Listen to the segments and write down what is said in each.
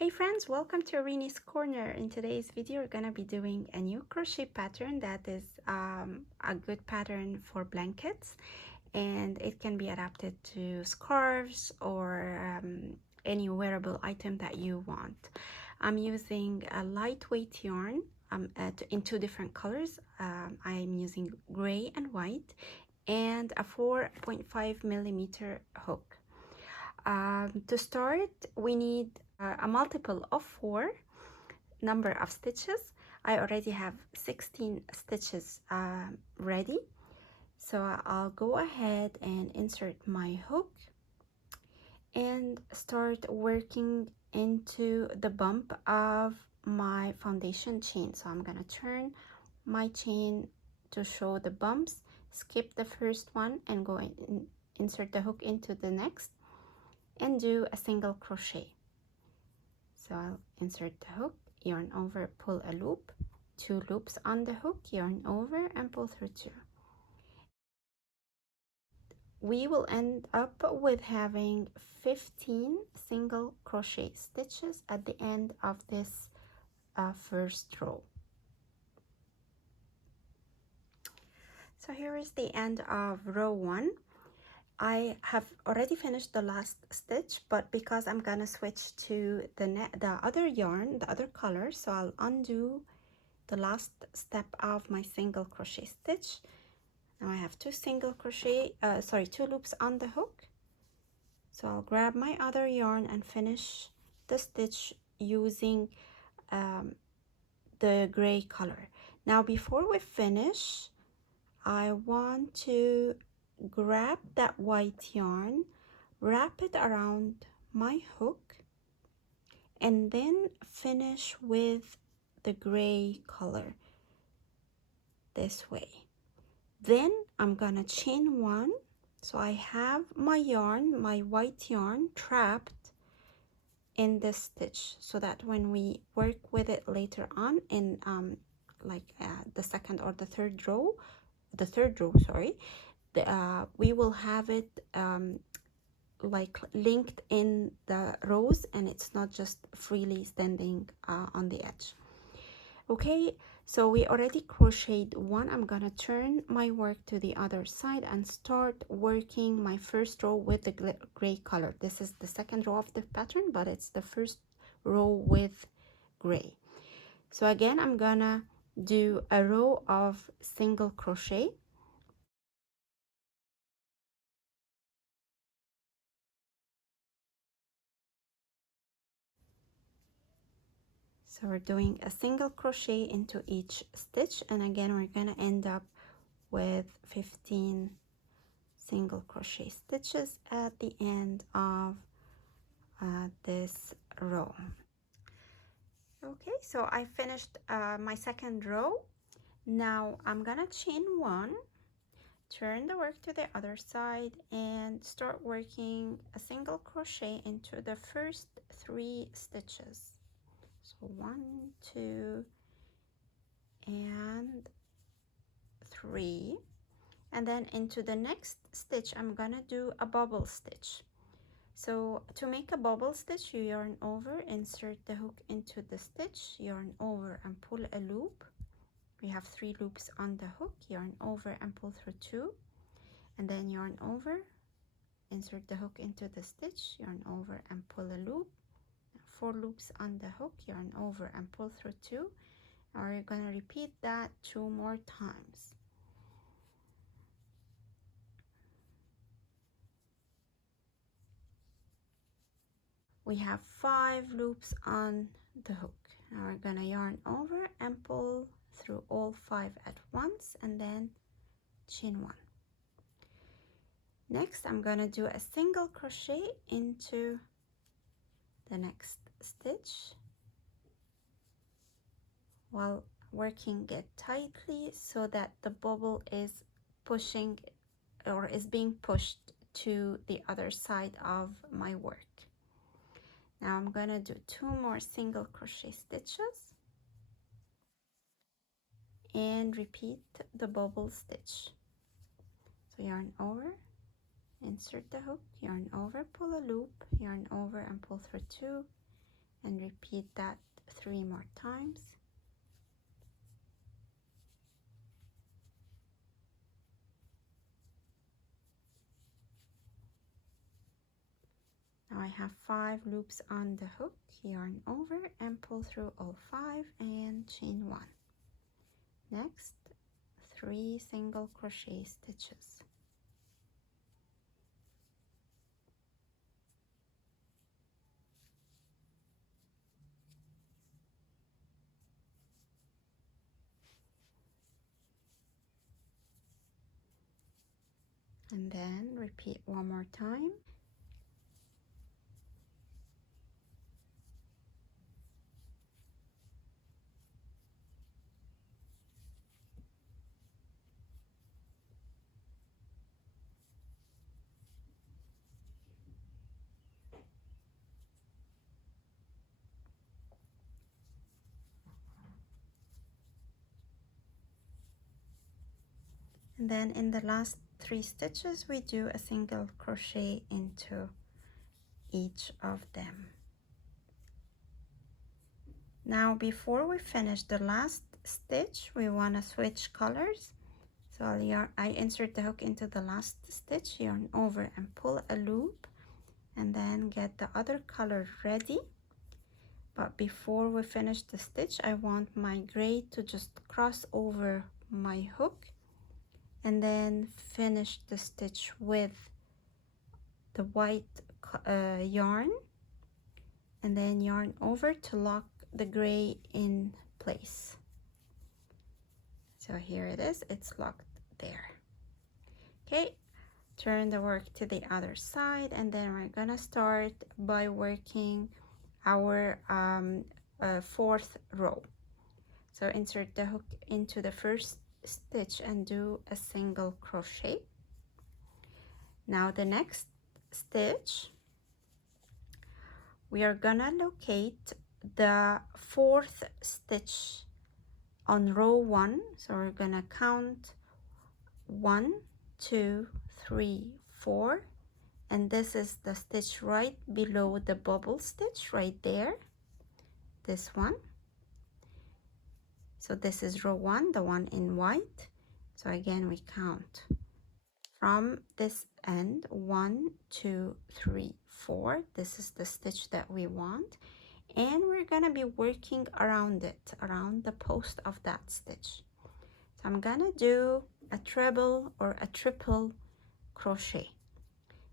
Hey friends, welcome to Irini's Corner. In today's video, we're gonna be doing a new crochet pattern that is a good pattern for blankets, and it can be adapted to scarves or any wearable item that you want. I'm using a lightweight yarn in two different colors. I'm using gray and white, and a 4.5 millimeter hook. To start, we need a multiple of 4 number of stitches. I already have 16 stitches ready, so I'll go ahead and insert my hook and start working into the bump of my foundation chain. So I'm gonna turn my chain to show the bumps, skip the first one and go and insert the hook into the next and do a single crochet. So I'll insert the hook, yarn over, pull a loop, 2 loops on the hook, yarn over and pull through 2. We will end up with having 15 single crochet stitches at the end of this first row. So here is the end of row 1. I have already finished the last stitch, but because I'm gonna switch to the other yarn, the other color, so I'll undo the last step of my single crochet stitch. Now I have 2 loops on the hook. So I'll grab my other yarn and finish the stitch using the gray color. Now before we finish, I want to grab that white yarn, wrap it around my hook, and then finish with the gray color this way. Then I'm gonna chain 1, so I have my yarn, my white yarn, trapped in this stitch, so that when we work with it later on in the second or the third row, we will have it like linked in the rows, and it's not just freely standing on the edge. Okay, so we already crocheted 1. I'm gonna turn my work to the other side and start working my first row with the gray color. This is the second row of the pattern, but it's the first row with gray. So again, I'm gonna do a row of single crochet. So we're doing a single crochet into each stitch, and again we're gonna end up with 15 single crochet stitches at the end of this row. Okay, so I finished my second row. Now I'm gonna chain 1, turn the work to the other side, and start working a single crochet into the first 3 stitches. So 1, 2, and 3, and then into the next stitch I'm gonna do a bobble stitch. So to make a bobble stitch, you yarn over, insert the hook into the stitch, yarn over and pull a loop. We have 3 loops on the hook, yarn over and pull through 2, and then yarn over, insert the hook into the stitch, yarn over and pull a loop. 4 loops on the hook, yarn over and pull through 2. Now we're going to repeat that 2 more times. We have 5 loops on the hook. Now we're going to yarn over and pull through all 5 at once, and then chain 1. Next I'm going to do a single crochet into the next stitch while working it tightly so that the bobble is pushing or is being pushed to the other side of my work. Now I'm gonna do 2 more single crochet stitches and repeat the bobble stitch. So yarn over, insert the hook, yarn over, pull a loop, yarn over and pull through 2, and repeat that 3 more times. Now I have 5 loops on the hook. Yarn over and pull through all 5 and chain 1. Next, 3 single crochet stitches. And then repeat 1 more time. And then in the last 3 stitches we do a single crochet into each of them. Now before we finish the last stitch, we want to switch colors. So I insert the hook into the last stitch, yarn over and pull a loop, and then get the other color ready. But before we finish the stitch, I want my gray to just cross over my hook and then finish the stitch with the white yarn, and then yarn over to lock the gray in place. So here it is, it's locked there. Okay, turn the work to the other side, and then we're gonna start by working our 4th row. So insert the hook into the first stitch and do a single crochet. Now the next stitch, we are gonna locate the 4th stitch on row 1. So we're gonna count 1, 2, 3, 4, and this is the stitch right below the bobble stitch right there, this one. So this is row 1, the one in white. So again we count from this end 1, 2, 3, 4. This is the stitch that we want, and we're gonna be working around it, around the post of that stitch. So I'm gonna do a treble or a triple crochet.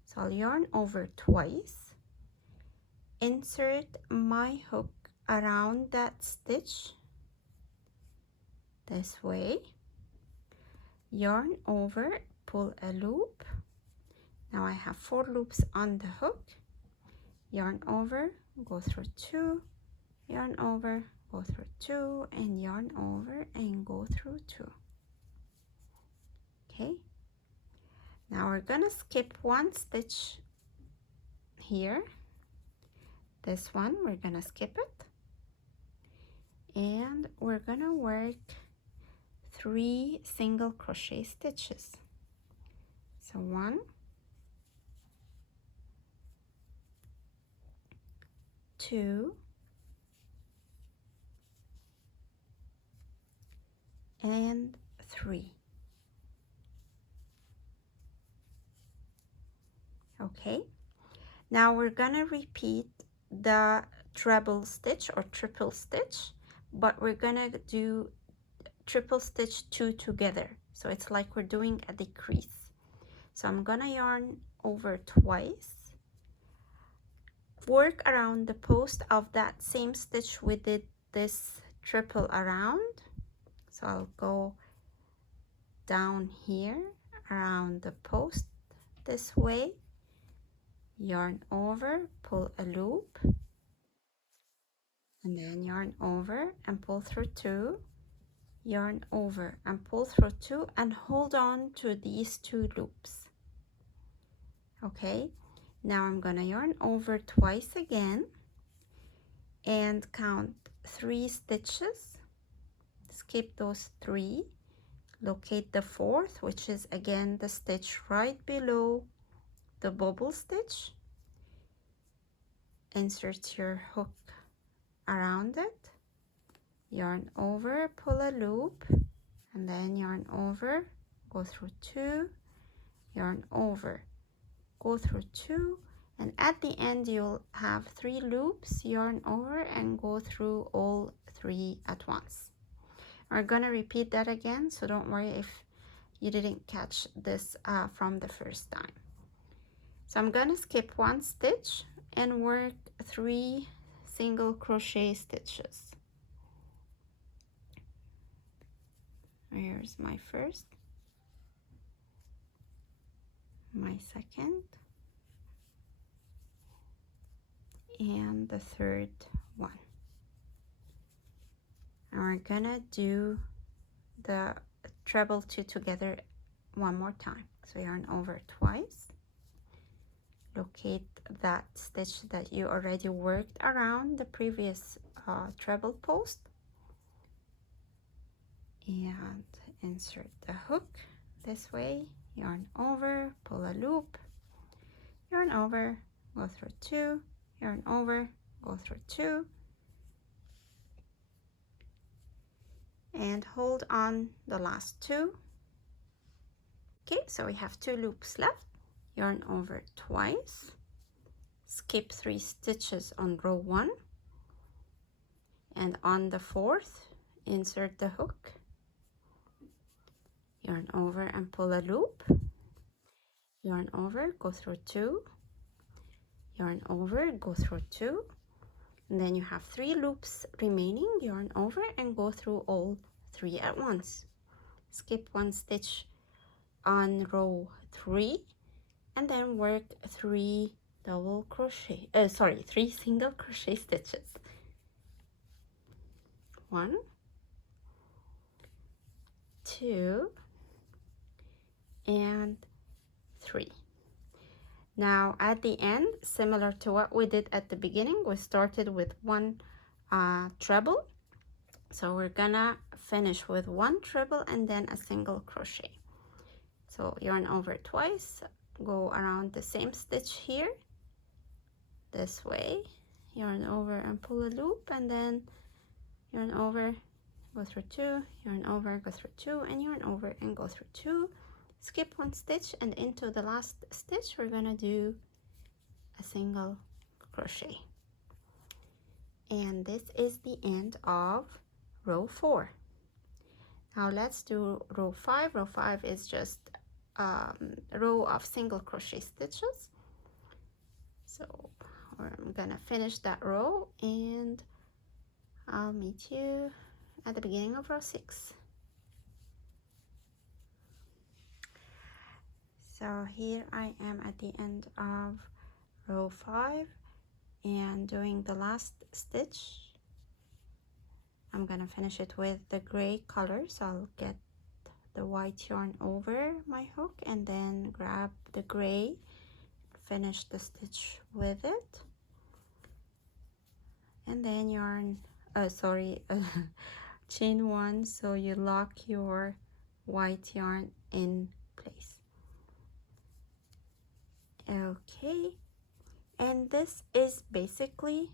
So I'll yarn over twice, insert my hook around that stitch this way, yarn over, pull a loop. Now I have 4 loops on the hook, yarn over, go through 2, yarn over, go through 2, and yarn over and go through 2. Okay, now we're gonna skip 1 stitch here. This one we're gonna skip it, and we're gonna work 3 single crochet stitches. So 1, 2, and 3. Okay, now we're gonna repeat the treble stitch or triple stitch, but we're gonna do triple stitch 2 together, so it's like we're doing a decrease. So I'm gonna yarn over twice, work around the post of that same stitch we did this triple around. So I'll go down here around the post this way, yarn over, pull a loop, and then yarn over and pull through 2, yarn over and pull through 2, and hold on to these 2 loops. Okay, now I'm gonna yarn over twice again and count 3 stitches, skip those 3, locate the 4th, which is again the stitch right below the bobble stitch, insert your hook around it, yarn over, pull a loop, and then yarn over, go through 2, yarn over, go through 2, and at the end you'll have 3 loops, yarn over and go through all 3 at once. We're gonna repeat that again, so don't worry if you didn't catch this from the first time. So I'm gonna skip 1 stitch and work 3 single crochet stitches. Here's my first, my second, and the third one. And we're gonna do the treble 2 together one more time. So yarn over twice, locate that stitch that you already worked around the previous treble post, and insert the hook this way, yarn over, pull a loop, yarn over, go through 2, yarn over, go through 2, and hold on the last 2. Okay, so we have 2 loops left. Yarn over twice, skip 3 stitches on row 1, and on the 4th insert the hook, yarn over and pull a loop, yarn over, go through 2, yarn over, go through 2, and then you have 3 loops remaining, yarn over and go through all 3 at once. Skip 1 stitch on row 3 and then work 3 3 single crochet stitches. 1, 2, and 3. Now at the end, similar to what we did at the beginning, we started with 1 treble, so we're gonna finish with 1 treble and then a single crochet. So yarn over twice, go around the same stitch here this way, yarn over and pull a loop, and then yarn over, go through 2, yarn over, go through 2, and yarn over and go through 2, skip 1 stitch, and into the last stitch we're gonna do a single crochet. And this is the end of row 4. Now let's do row 5. Row 5 is just a row of single crochet stitches. So I'm gonna finish that row and I'll meet you at the beginning of row 6. So here I am at the end of row 5 and doing the last stitch. I'm gonna finish it with the gray color, so I'll get the white yarn over my hook and then grab the gray, finish the stitch with it, and then yarn chain 1 so you lock your white yarn in place. Okay, and this is basically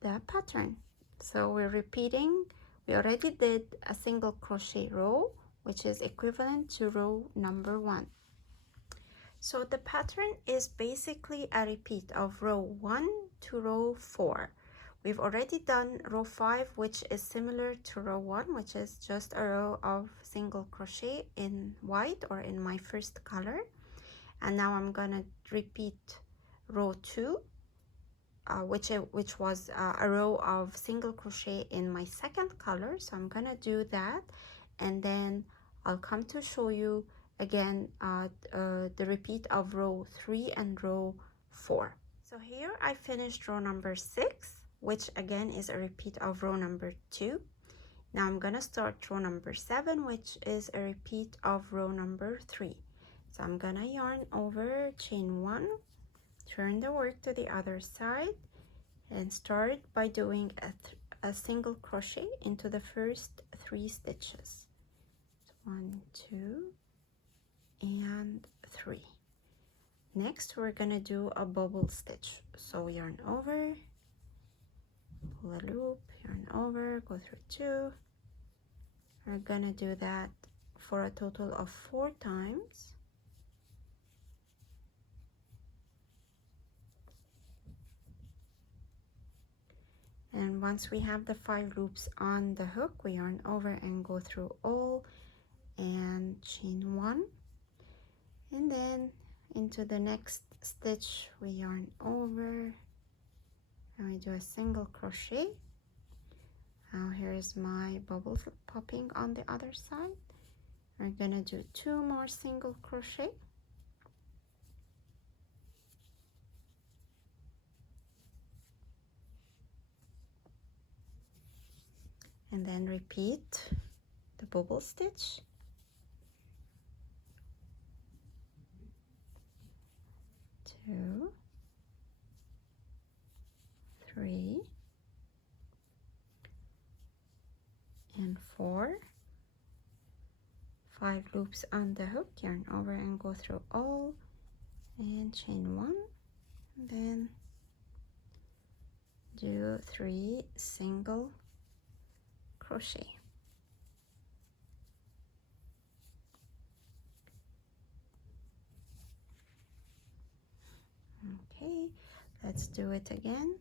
the pattern. So we're repeating, we already did a single crochet row, which is equivalent to row number 1. So the pattern is basically a repeat of row 1 to row 4. We've already done row 5, which is similar to row 1, which is just a row of single crochet in white or in my first color. And now I'm gonna repeat row 2, which was a row of single crochet in my second color. So I'm gonna do that, and then I'll come to show you again the repeat of row 3 and row 4. So here I finished row number 6, which again is a repeat of row number 2. Now I'm gonna start row number 7, which is a repeat of row number 3. So I'm gonna yarn over, chain 1, turn the work to the other side, and start by doing a single crochet into the first 3 stitches. 1, 2, and 3. Next we're gonna do a bobble stitch. So yarn over, pull a loop, yarn over, go through 2. We're gonna do that for a total of 4 times. And once we have the 5 loops on the hook, we yarn over and go through all and chain 1, and then into the next stitch we yarn over and we do a single crochet. Now here is my bubbles popping on the other side. We're gonna do 2 more single crochet, and then repeat the bubble stitch. 2, 3, and 4. 5 loops on the hook, yarn over and go through all and chain 1, and then do 3 single crochet. Okay, let's do it again.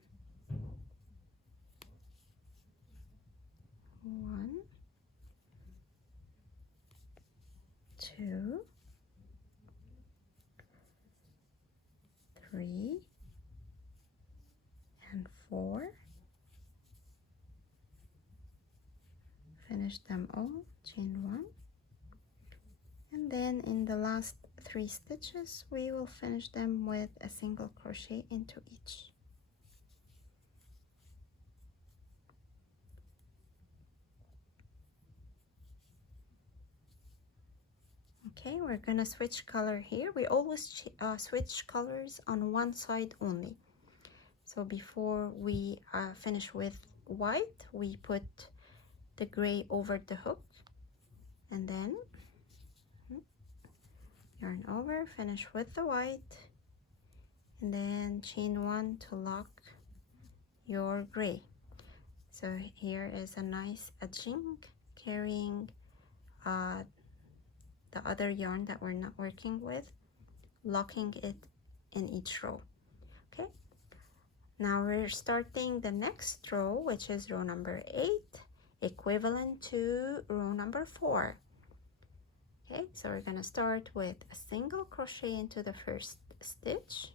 1, 2, 3, and 4. Finish them all, chain 1, and then in the last 3 stitches we will finish them with a single crochet into each. Okay, we're gonna switch color here. We always switch colors on one side only. So before we finish with white, we put the gray over the hook, and then yarn over, finish with the white, and then chain 1 to lock your gray. So here is a nice edging carrying the other yarn that we're not working with, locking it in each row. Okay, now we're starting the next row, which is row number 8, equivalent to row number 4. Okay, so we're gonna start with a single crochet into the first stitch.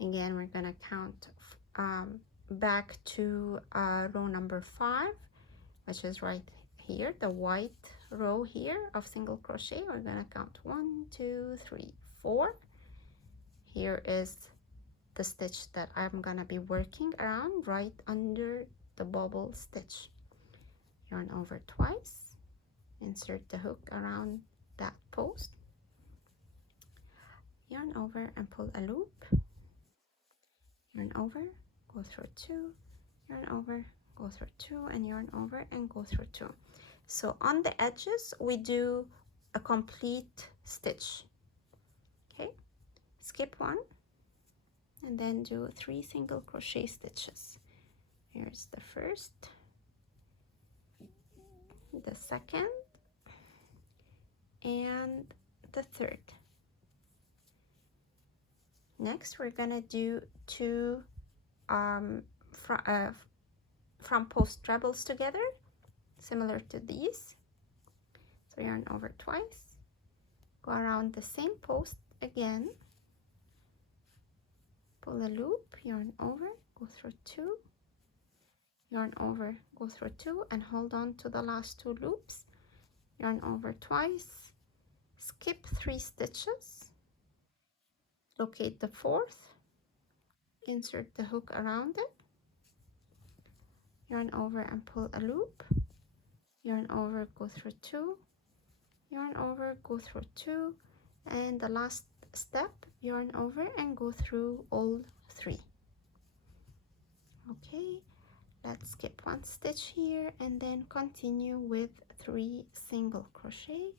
Again, we're gonna count back to row number 5, which is right here, the white row here of single crochet. We're gonna count 1, 2, 3, 4. Here is the stitch that I'm gonna be working around right under the bobble stitch. Yarn over twice, insert the hook around that post, yarn over and pull a loop, yarn over, go through 2, yarn over, go through 2, and yarn over and go through 2. So on the edges we do a complete stitch. Okay, skip 1 and then do 3 single crochet stitches. Here's the first, the second, and the third. Next we're gonna do 2 front post trebles together, similar to these. So yarn over twice, go around the same post again, pull a loop, yarn over, go through 2, yarn over, go through 2, and hold on to the last 2 loops, yarn over twice, skip 3 stitches, locate the 4th, insert the hook around it, yarn over and pull a loop, yarn over, go through 2, yarn over, go through 2, and the last step, yarn over and go through all 3. Okay, let's skip 1 stitch here and then continue with 3 single crochet.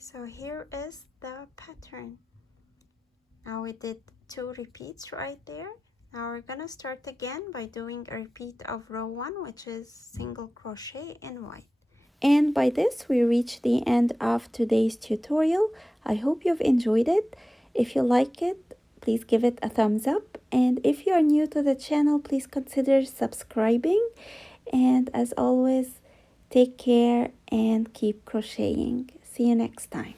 So here is the pattern. Now we did 2 repeats right there. Now we're gonna start again by doing a repeat of row 1, which is single crochet in white. And by this we reach the end of today's tutorial. I hope you've enjoyed it. If you like it, please give it a thumbs up, and if you are new to the channel, please consider subscribing. And as always, take care and keep crocheting. See you next time.